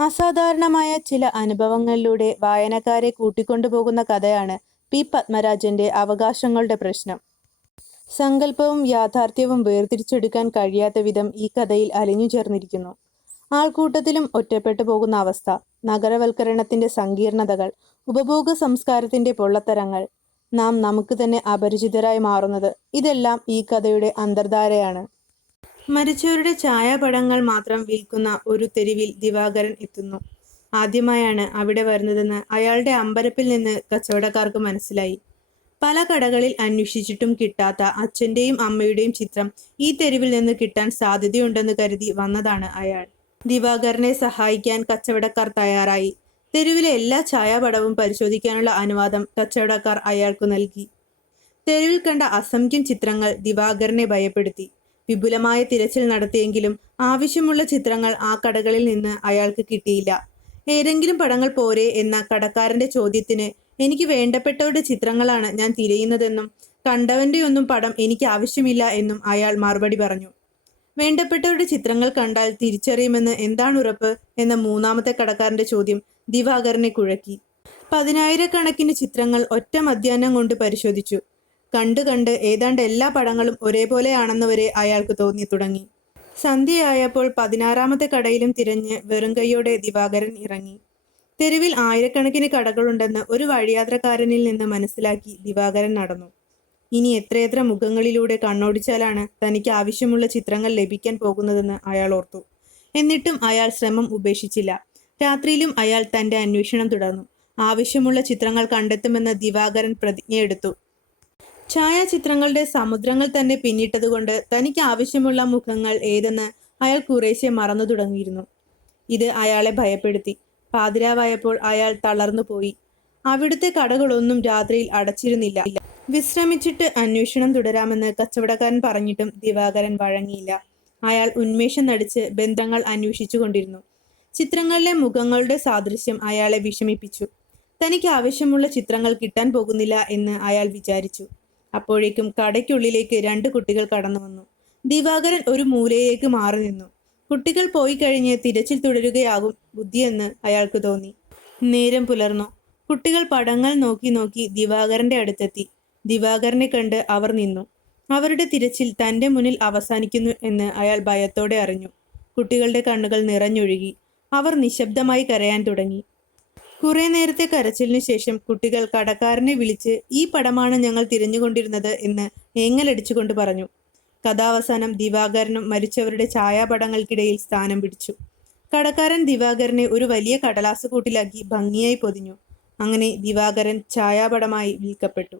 അസാധാരണമായ ചില അനുഭവങ്ങളിലൂടെ വായനക്കാരെ കൂട്ടിക്കൊണ്ടുപോകുന്ന കഥയാണ് പി പത്മരാജന്റെ അവകാശങ്ങളുടെ പ്രശ്നം. സങ്കല്പവും യാഥാർത്ഥ്യവും വേർതിരിച്ചെടുക്കാൻ കഴിയാത്ത വിധം ഈ കഥയിൽ അലിഞ്ഞു ചേർന്നിരിക്കുന്നു. ആൾക്കൂട്ടത്തിലും ഒറ്റപ്പെട്ടു പോകുന്ന അവസ്ഥ നഗരവൽക്കരണത്തിന്റെ സങ്കീർണതകൾ ഉപഭോഗ സംസ്കാരത്തിന്റെ പൊള്ളത്തരങ്ങൾ നാം നമുക്ക് തന്നെ അപരിചിതരായി മാറുന്നത് ഇതെല്ലാം ഈ കഥയുടെ അന്തർധാരയാണ്. മരിച്ചവരുടെ ഛായാപടങ്ങൾ മാത്രം വിൽക്കുന്ന ഒരു തെരുവിൽ ദിവാകരൻ എത്തുന്നു. ആദ്യമായാണ് അവിടെ വരുന്നതെന്ന് അയാളുടെ അമ്പരപ്പിൽ നിന്ന് കച്ചവടക്കാർക്ക് മനസ്സിലായി. പല കടകളിൽ അന്വേഷിച്ചിട്ടും കിട്ടാത്ത അച്ഛന്റെയും അമ്മയുടെയും ചിത്രം ഈ തെരുവിൽ നിന്ന് കിട്ടാൻ സാധ്യതയുണ്ടെന്ന് കരുതി വന്നതാണ് അയാൾ. ദിവാകരനെ സഹായിക്കാൻ കച്ചവടക്കാർ തയ്യാറായി. തെരുവിലെ എല്ലാ ഛായാപടവും പരിശോധിക്കാനുള്ള അനുവാദം കച്ചവടക്കാർ അയാൾക്ക് നൽകി. തെരുവിൽ കണ്ട അസംഖ്യം ചിത്രങ്ങൾ ദിവാകരനെ ഭയപ്പെടുത്തി. വിപുലമായ തിരച്ചിൽ നടത്തിയെങ്കിലും ആവശ്യമുള്ള ചിത്രങ്ങൾ ആ കടകളിൽ നിന്ന് അയാൾക്ക് കിട്ടിയില്ല. ഏതെങ്കിലും പടങ്ങൾ പോരെ എന്ന കടക്കാരന്റെ ചോദ്യത്തിന് എനിക്ക് വേണ്ടപ്പെട്ടവരുടെ ചിത്രങ്ങളാണ് ഞാൻ തിരയുന്നതെന്നും കണ്ടവന്റെ ഒന്നും പടം എനിക്ക് ആവശ്യമില്ല എന്നും അയാൾ മറുപടി പറഞ്ഞു. വേണ്ടപ്പെട്ടവരുടെ ചിത്രങ്ങൾ കണ്ടാൽ തിരിച്ചറിയുമെന്ന് എന്താണ് ഉറപ്പ് എന്ന മൂന്നാമത്തെ കടക്കാരന്റെ ചോദ്യം ദിവാകരനെ കുഴക്കി. പതിനായിരക്കണക്കിന് ചിത്രങ്ങൾ ഒറ്റ മധ്യാഹ്നം കൊണ്ട് പരിശോധിച്ചു. കണ്ടു കണ്ട് ഏതാണ്ട് എല്ലാ പടങ്ങളും ഒരേപോലെയാണെന്ന് വരെ അയാൾക്ക് തോന്നി തുടങ്ങി. സന്ധ്യയായപ്പോൾ പതിനാറാമത്തെ കടയിലും തിരഞ്ഞ് വെറും കൈയോടെ ദിവാകരൻ ഇറങ്ങി. തെരുവിൽ ആയിരക്കണക്കിന് കടകളുണ്ടെന്ന് ഒരു വഴിയാത്രക്കാരനിൽ നിന്ന് മനസ്സിലാക്കി ദിവാകരൻ നടന്നു. ഇനി എത്രയെത്ര മുഖങ്ങളിലൂടെ കണ്ണോടിച്ചാലാണ് തനിക്ക് ആവശ്യമുള്ള ചിത്രങ്ങൾ ലഭിക്കാൻ പോകുന്നതെന്ന് അയാൾ ഓർത്തു. എന്നിട്ടും അയാൾ ശ്രമം ഉപേക്ഷിച്ചില്ല. രാത്രിയിലും അയാൾ തന്റെ അന്വേഷണം തുടർന്നു. ആവശ്യമുള്ള ചിത്രങ്ങൾ കണ്ടെത്തുമെന്ന് ദിവാകരൻ പ്രതിജ്ഞയെടുത്തു. ഛായാചിത്രങ്ങളുടെ സമുദ്രങ്ങൾ തന്നെ പിന്നിട്ടതുകൊണ്ട് തനിക്ക് ആവശ്യമുള്ള മുഖങ്ങൾ ഏതെന്ന് അയാൾ കുറേശ്ശെ മറന്നു തുടങ്ങിയിരുന്നു. ഇത് അയാളെ ഭയപ്പെടുത്തി. പാതിരാവായപ്പോൾ അയാൾ തളർന്നു പോയി. അവിടുത്തെ കടകളൊന്നും രാത്രിയിൽ അടച്ചിരുന്നില്ല. വിശ്രമിച്ചിട്ട് അന്വേഷണം തുടരാമെന്ന് കച്ചവടക്കാരൻ പറഞ്ഞിട്ടും ദിവാകരൻ വഴങ്ങിയില്ല. അയാൾ ഉന്മേഷം നടിച്ച് ബന്ധങ്ങൾ അന്വേഷിച്ചു കൊണ്ടിരുന്നു ചിത്രങ്ങളിലെ മുഖങ്ങളുടെ സാദൃശ്യം അയാളെ വിഷമിപ്പിച്ചു. തനിക്ക് ആവശ്യമുള്ള ചിത്രങ്ങൾ കിട്ടാൻ പോകുന്നില്ല എന്ന് അയാൾ വിചാരിച്ചു. അപ്പോഴേക്കും കടയ്ക്കുള്ളിലേക്ക് രണ്ട് കുട്ടികൾ കടന്നു വന്നു. ദിവാകരൻ ഒരു മൂലയിലേക്ക് മാറി നിന്നു. കുട്ടികൾ പോയി കഴിഞ്ഞ് തിരച്ചിൽ തുടരുകയാകും ബുദ്ധിയെന്ന് അയാൾക്ക് തോന്നി. നേരം പുലർന്നു. കുട്ടികൾ പടങ്ങൾ നോക്കി നോക്കി ദിവാകരന്റെ അടുത്തെത്തി. ദിവാകരനെ കണ്ട് അവർ നിന്നു. അവരുടെ തിരച്ചിൽ തന്റെ മുന്നിൽ അവസാനിക്കുന്നു എന്ന് അയാൾ ഭയത്തോടെ അറിഞ്ഞു. കുട്ടികളുടെ കണ്ണുകൾ നിറഞ്ഞൊഴുകി. അവർ നിശബ്ദമായി കരയാൻ തുടങ്ങി. കുറെ നേരത്തെ കരച്ചിലിന് ശേഷം കുട്ടികൾ കടക്കാരനെ വിളിച്ച് ഈ പടമാണ് ഞങ്ങൾ തിരഞ്ഞുകൊണ്ടിരുന്നത് എന്ന് ഏങ്ങലടിച്ചുകൊണ്ട് പറഞ്ഞു. കഥാവസാനം ദിവാകരനും മരിച്ചവരുടെ ഛായാപടങ്ങൾക്കിടയിൽ സ്ഥാനം പിടിച്ചു. കടക്കാരൻ ദിവാകരനെ ഒരു വലിയ കടലാസ് കൂട്ടിലാക്കി ഭംഗിയായി പൊതിഞ്ഞു. അങ്ങനെ ദിവാകരൻ ഛായാപടമായി വിൽക്കപ്പെട്ടു.